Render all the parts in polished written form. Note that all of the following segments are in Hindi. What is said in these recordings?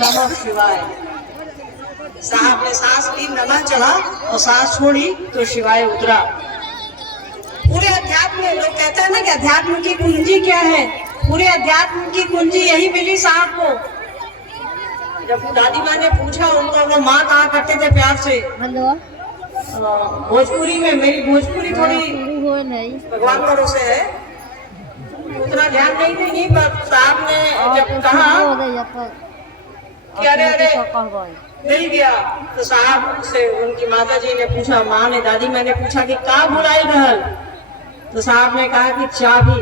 नमः शिवाय। साहब ने सांस ली, नमः चढ़ा और सांस छोड़ी तो शिवाय उतरा। पूरे अध्यात्म में लोग कहते हैं ना कि अध्यात्म की कुंजी क्या है, पूरे अध्यात्म की कुंजी यही मिली साहब को। जब दादी माँ ने पूछा उनको, वो माँ कहा करते थे प्यार से, भोजपुरी में, मेरी भोजपुरी थोड़ी भगवान भरोसे है, उतना ध्यान नहीं देंगी, पर साहब ने जब कहा कि अरे अरे मिल गया, तो साहब से उनकी माता जी ने पूछा, माँ ने, दादी माँ ने पूछा कि का बुलाई रहल, तो साहब ने कहा कि चाबी।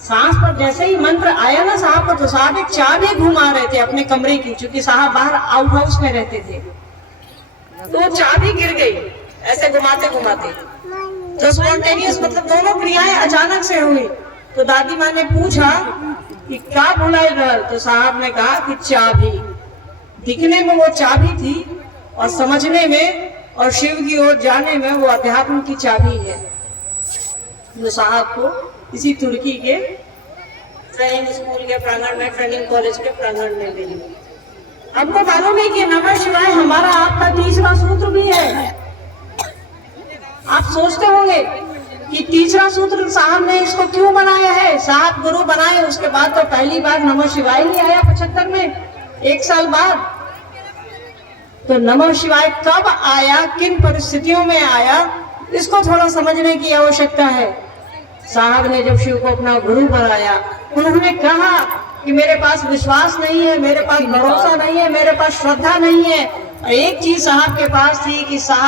सांस पर जैसे ही मंत्र आया ना साहब को, तो साहब एक चाबी घुमा रहे थे अपने कमरे की, क्योंकि साहब बाहर आउट हाउस में रहते थे, तो चाबी गिर गई ऐसे घुमाते घुमाते। तो स्पॉन्टेनियस मतलब दोनों क्रियाएं अचानक से हुई। तो दादी माँ ने पूछा कि क्या बुलाई रहल, तो साहब ने कहा कि चाबी। दिखने में वो चाबी थी और समझने में और शिव की ओर जाने में वो अध्यात्म की चाबी है, जो साहब को इसी तुर्की के ट्रेनिंग स्कूल के प्रांगण में, ट्रेनिंग कॉलेज के प्रांगण में मिली। हमको मालूम है कि नमः शिवाय हमारा आपका तीसरा सूत्र भी है। आप सोचते होंगे कि तीसरा सूत्र साहब ने इसको क्यों बनाया है। साहब गुरु बनाए उसके बाद तो पहली बार नमः शिवाय ही आया 75 में, 1 साल बाद। तो नमः शिवाय कब आया, किन परिस्थितियों में आया, इसको थोड़ा समझने की आवश्यकता है। साहब ने जब शिव को अपना गुरु बनाया, उन्होंने कहा कि मेरे पास विश्वास नहीं है, मेरे पास भरोसा नहीं है, मेरे पास श्रद्धा नहीं है। एक चीज साहब के पास थी कि साहब